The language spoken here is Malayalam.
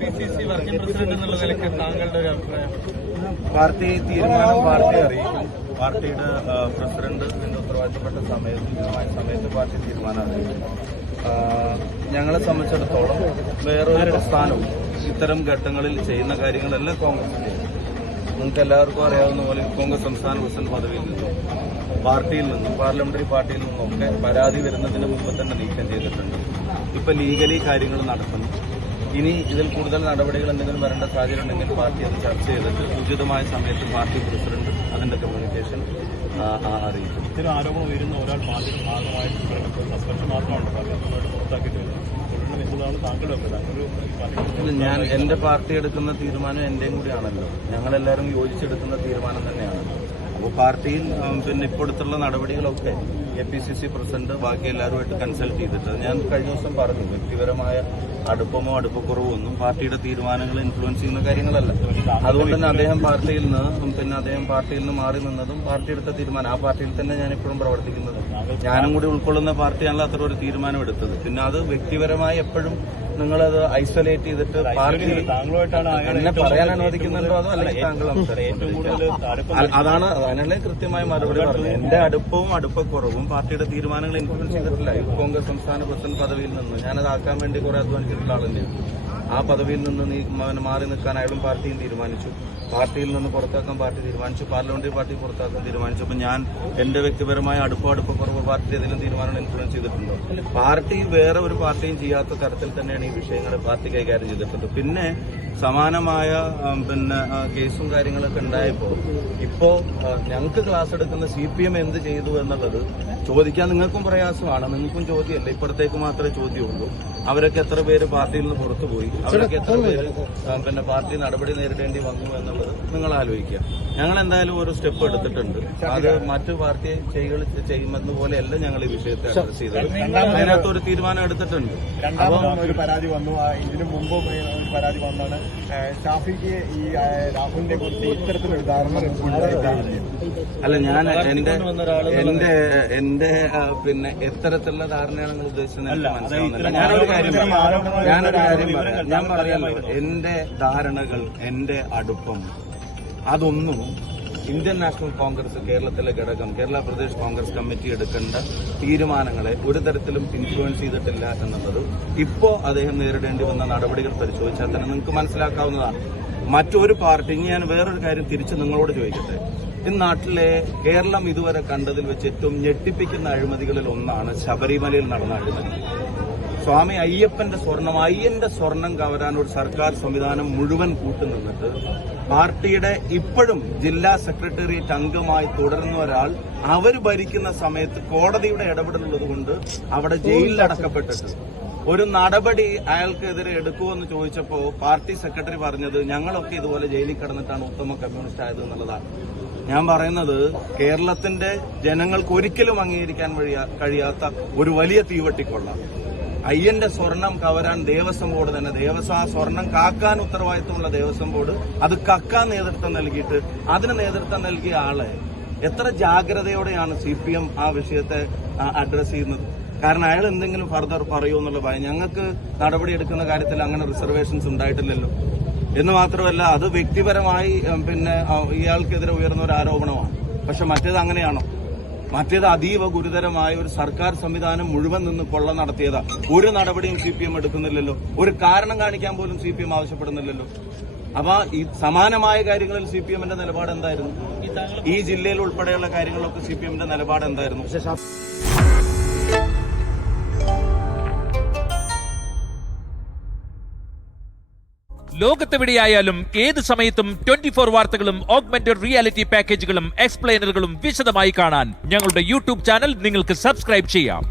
KPCC വർക്കിംഗ് പ്രസിഡന്റ് എന്നുള്ള നിലയ്ക്ക് താങ്കളുടെ ഒരു അഭിപ്രായം? പാർട്ടി തീരുമാനം പാർട്ടി അറിയിക്കും. പാർട്ടിയുടെ പ്രസിഡന്റ് എന്ന ഉത്തരവാദിത്തപ്പെട്ട സമയത്ത് പാർട്ടി തീരുമാനം അറിയിക്കും. ഞങ്ങളെ സംബന്ധിച്ചിടത്തോളം വേറൊരു പ്രസ്ഥാനവും ഇത്തരം ഘട്ടങ്ങളിൽ ചെയ്യുന്ന കാര്യങ്ങളെല്ലാം കോൺഗ്രസ് ചെയ്യും. നിങ്ങൾക്ക് എല്ലാവർക്കും അറിയാവുന്ന പോലെ കോൺഗ്രസ് സംസ്ഥാന പ്രസിഡന്റ് പദവിയിൽ നിന്നും പാർട്ടിയിൽ നിന്നും പാർലമെന്ററി പാർട്ടിയിൽ നിന്നൊക്കെ പരാതി വരുന്നതിന് മുമ്പ് തന്നെ നീക്കം ചെയ്തിട്ടുണ്ട്. ഇപ്പൊ ലീഗലി കാര്യങ്ങൾ നടക്കുന്നു. ഇനി ഇതിൽ കൂടുതൽ നടപടികൾ എന്തെങ്കിലും വരേണ്ട സാഹചര്യം ഉണ്ടെങ്കിൽ പാർട്ടി അത് ചർച്ച ചെയ്തിട്ട് ഉചിതമായ സമയത്ത് പാർട്ടി പ്രസിഡന്റ് അതിന്റെ കമ്മ്യൂണിക്കേഷൻ അറിയിക്കും. ഇത്തരം ആരോപണം ഉയരുന്ന ഒരാൾ പാർട്ടിയുടെ ഭാഗമായിട്ട് സസ്പെൻഷൻ മാത്രമാണ് പുറത്താക്കിയിട്ട് ഞാൻ എന്റെ പാർട്ടി എടുക്കുന്ന തീരുമാനം എന്റെയും കൂടിയാണല്ലോ. ഞങ്ങളെല്ലാവരും യോജിച്ചെടുക്കുന്ന തീരുമാനം തന്നെയാണല്ലോ. അപ്പോൾ പാർട്ടിയിൽ പിന്നെ ഇപ്പോൾ എടുത്തുള്ള നടപടികളൊക്കെ KPCC പ്രസിഡന്റ് ബാക്കി എല്ലാവരുമായിട്ട് കൺസൾട്ട് ചെയ്തിട്ട് ഞാൻ കഴിഞ്ഞ ദിവസം പറഞ്ഞു, വ്യക്തിപരമായ അടുപ്പമോ അടുപ്പക്കുറവോ ഒന്നും പാർട്ടിയുടെ തീരുമാനങ്ങൾ ഇൻഫ്ലുവൻസ് ചെയ്യുന്ന കാര്യങ്ങളല്ല. അതുകൊണ്ട് തന്നെ അദ്ദേഹം പാർട്ടിയിൽ നിന്ന് മാറി നിന്നതും പാർട്ടി എടുത്ത തീരുമാനം. ആ പാർട്ടിയിൽ തന്നെ ഞാൻ ഇപ്പോഴും പ്രവർത്തിക്കുന്നത്. ഞാനും കൂടി ഉൾക്കൊള്ളുന്ന പാർട്ടിയാണല്ലോ അത്ര ഒരു തീരുമാനം എടുത്തത്. പിന്നെ അത് വ്യക്തിപരമായി എപ്പോഴും നിങ്ങളത് ഐസൊലേറ്റ് ചെയ്തിട്ട് പാർട്ടി എന്നെ പറയാൻ അനുവദിക്കുന്നുണ്ടോ അതോ അല്ലെങ്കിൽ താങ്കൾ അതാണ് അതിനുള്ള കൃത്യമായ മറുപടി പറഞ്ഞത്. എന്റെ അടുപ്പവും അടുപ്പക്കുറവും പാർട്ടിയുടെ തീരുമാനങ്ങൾ ഇൻഫ്ലുവൻസ് ചെയ്തിട്ടില്ല. കോൺഗ്രസ് സംസ്ഥാന പ്രസിഡന്റ് പദവിയിൽ നിന്ന് ഞാനത് ആക്കാൻ വേണ്ടി കുറെ അധ്വാനിച്ചിട്ടുള്ള ആളല്ലേ. ആ പദവിയിൽ നിന്ന് മാറി നിൽക്കാൻ അയാളും പാർട്ടിയും തീരുമാനിച്ചു. പാർട്ടിയിൽ നിന്ന് പുറത്താക്കാൻ പാർട്ടി തീരുമാനിച്ചു. പാർലമെന്ററി പാർട്ടി പുറത്താക്കാൻ തീരുമാനിച്ചു. അപ്പൊ ഞാൻ എന്റെ വ്യക്തിപരമായ അടുപ്പക്കുറവ് പാർട്ടി ഏതെങ്കിലും തീരുമാനങ്ങൾ ഇൻഫ്ലുവൻസ് ചെയ്തിട്ടുണ്ടോ? പാർട്ടി വേറെ ഒരു പാർട്ടിയും ചെയ്യാത്ത തരത്തിൽ തന്നെയാണ് ഈ വിഷയങ്ങൾ പാർട്ടി കൈകാര്യം ചെയ്തിട്ടുണ്ട്. പിന്നെ സമാനമായ കേസും കാര്യങ്ങളൊക്കെ ഉണ്ടായപ്പോൾ ഇപ്പോ ഞങ്ങൾക്ക് ക്ലാസ് എടുക്കുന്ന CPM എന്ത് ചെയ്തു എന്നുള്ളത് ചോദിക്കാൻ നിങ്ങൾക്കും പ്രയാസമാണ്. നിങ്ങൾക്കും ചോദ്യമല്ല, ഇപ്പോഴത്തേക്ക് മാത്രമേ ചോദ്യമുള്ളൂ. അവരൊക്കെ എത്ര പേര് പാർട്ടിയിൽ നിന്ന് പുറത്തുപോയി, അവരൊക്കെ എത്ര പേര് പാർട്ടി നടപടി നേരിടേണ്ടി വന്നു എന്നുള്ളത് നിങ്ങൾ ആലോചിക്കുക. ഞങ്ങൾ എന്തായാലും ഒരു സ്റ്റെപ്പ് എടുത്തിട്ടുണ്ട്. അത് മറ്റു പാർട്ടി ചെയ്യുന്നത് പോലെയല്ല ഞങ്ങൾ ഈ വിഷയത്തെ അഡ്രസ് ചെയ്തത്. അതിനകത്ത് ഒരു തീരുമാനം എടുത്തിട്ടുണ്ട്. ഒരു പരാതി വന്നു, ഇതിനു മുമ്പ് ഒരു പരാതി വന്നാണ് ഷാഫിക്ക് ഈ രാഹുലിനെ കുറിച്ച് ഇത്തരത്തിലൊരു ധാരണ അല്ല. ഞാൻ എന്റെ എത്തരത്തിലുള്ള ധാരണയാണ് നിങ്ങൾ ഉദ്ദേശിച്ചത് മനസ്സിലാവുന്നില്ല. ഞാനൊരു കാര്യം പറയാം. ഞാൻ പറയാമല്ലോ, എന്റെ ധാരണകൾ, എന്റെ അടുപ്പം അതൊന്നും ഇന്ത്യൻ നാഷണൽ കോൺഗ്രസ് കേരളത്തിലെ ഘടകം കേരള പ്രദേശ് കോൺഗ്രസ് കമ്മിറ്റി എടുക്കേണ്ട തീരുമാനങ്ങളെ ഒരു തരത്തിലും ഇൻഫ്ലുവൻസ് ചെയ്തിട്ടില്ല എന്നുള്ളത് ഇപ്പോ അദ്ദേഹം നേരിടേണ്ടി വന്ന നടപടികൾ പരിശോധിച്ചാൽ തന്നെ നിങ്ങൾക്ക് മനസ്സിലാക്കാവുന്നതാണ്. മറ്റൊരു പാർട്ടി, ഞാൻ വേറൊരു കാര്യം തിരിച്ച് നിങ്ങളോട് ചോദിക്കട്ടെ. ഈ നാട്ടിലെ കേരളം ഇതുവരെ കണ്ടതിൽ വെച്ച് ഏറ്റവും ഞെട്ടിപ്പിക്കുന്ന അഴിമതികളിൽ ഒന്നാണ് ശബരിമലയിൽ നടന്ന അഴിമതി. സ്വാമി അയ്യപ്പന്റെ സ്വർണം കവരാൻ ഒരു സർക്കാർ സംവിധാനം മുഴുവൻ കൂട്ടുനിന്നിട്ട് പാർട്ടിയുടെ ഇപ്പോഴും ജില്ലാ സെക്രട്ടേറിയറ്റ് അംഗമായി തുടരുന്ന ഒരാൾ അവർ ഭരിക്കുന്ന സമയത്ത് കോടതിയുടെ ഇടപെടലുള്ളതുകൊണ്ട് അവിടെ ജയിലിൽ അടക്കപ്പെട്ടിട്ട് ഒരു നടപടി അയാൾക്കെതിരെ എടുക്കുമെന്ന് ചോദിച്ചപ്പോൾ പാർട്ടി സെക്രട്ടറി പറഞ്ഞത് ഞങ്ങളൊക്കെ ഇതുപോലെ ജയിലിൽ കിടന്നിട്ടാണ് ഉത്തമ കമ്മ്യൂണിസ്റ്റ് ആയത് എന്നുള്ളതാണ്. ഞാൻ പറയുന്നത് കേരളത്തിന്റെ ജനങ്ങൾക്ക് ഒരിക്കലും അംഗീകരിക്കാൻ കഴിയാത്ത ഒരു വലിയ തീവട്ടിക്കൊള്ള. അയ്യന്റെ സ്വർണം കവരാൻ ദേവസ്വം ബോർഡ് തന്നെ ആ സ്വർണം കാക്കാൻ ഉത്തരവാദിത്തമുള്ള ദേവസ്വം ബോർഡ് അത് കക്കാൻ നേതൃത്വം നൽകിയിട്ട് അതിന് നേതൃത്വം നൽകിയ ആളെ എത്ര ജാഗ്രതയോടെയാണ് CPM ആ വിഷയത്തെ അഡ്രസ് ചെയ്യുന്നത്? കാരണം അയാൾ എന്തെങ്കിലും ഫർദർ പറയൂ എന്നുള്ള ഭയം. ഞങ്ങൾക്ക് നടപടിയെടുക്കുന്ന കാര്യത്തിൽ അങ്ങനെ റിസർവേഷൻസ് ഉണ്ടായിട്ടില്ലല്ലോ. എന്ന് മാത്രമല്ല, അത് വ്യക്തിപരമായി ഇയാൾക്കെതിരെ ഉയർന്ന ഒരു ആരോപണമാണ്. പക്ഷെ മറ്റേത് അങ്ങനെയാണോ? മറ്റേത് അതീവ ഗുരുതരമായ ഒരു സർക്കാർ സംവിധാനം മുഴുവൻ നിന്ന് കൊള്ള നടത്തിയതാ. ഒരു നടപടിയും CPM എടുക്കുന്നില്ലല്ലോ. ഒരു കാരണം കാണിക്കാൻ പോലും CPM ആവശ്യപ്പെടുന്നില്ലല്ലോ. അപ്പൊ ഈ സമാനമായ കാര്യങ്ങളിൽ CPMന്റെ നിലപാട് എന്തായിരുന്നു? ഈ ജില്ലയിൽ ഉൾപ്പെടെയുള്ള കാര്യങ്ങളിലൊക്കെ CPMന്റെ നിലപാട് എന്തായിരുന്നു? ലോകത്തെവിടെയായാലും ഏത് സമയത്തും 24 വാർത്തകളും ഓഗ്മെന്റഡ് റിയാലിറ്റി പാക്കേജുകളും എക്സ്പ്ലെയിനറുകളും വിശദമായി കാണാൻ ഞങ്ങളുടെ YouTube ചാനൽ നിങ്ങൾക്ക് സബ്സ്ക്രൈബ് ചെയ്യാം.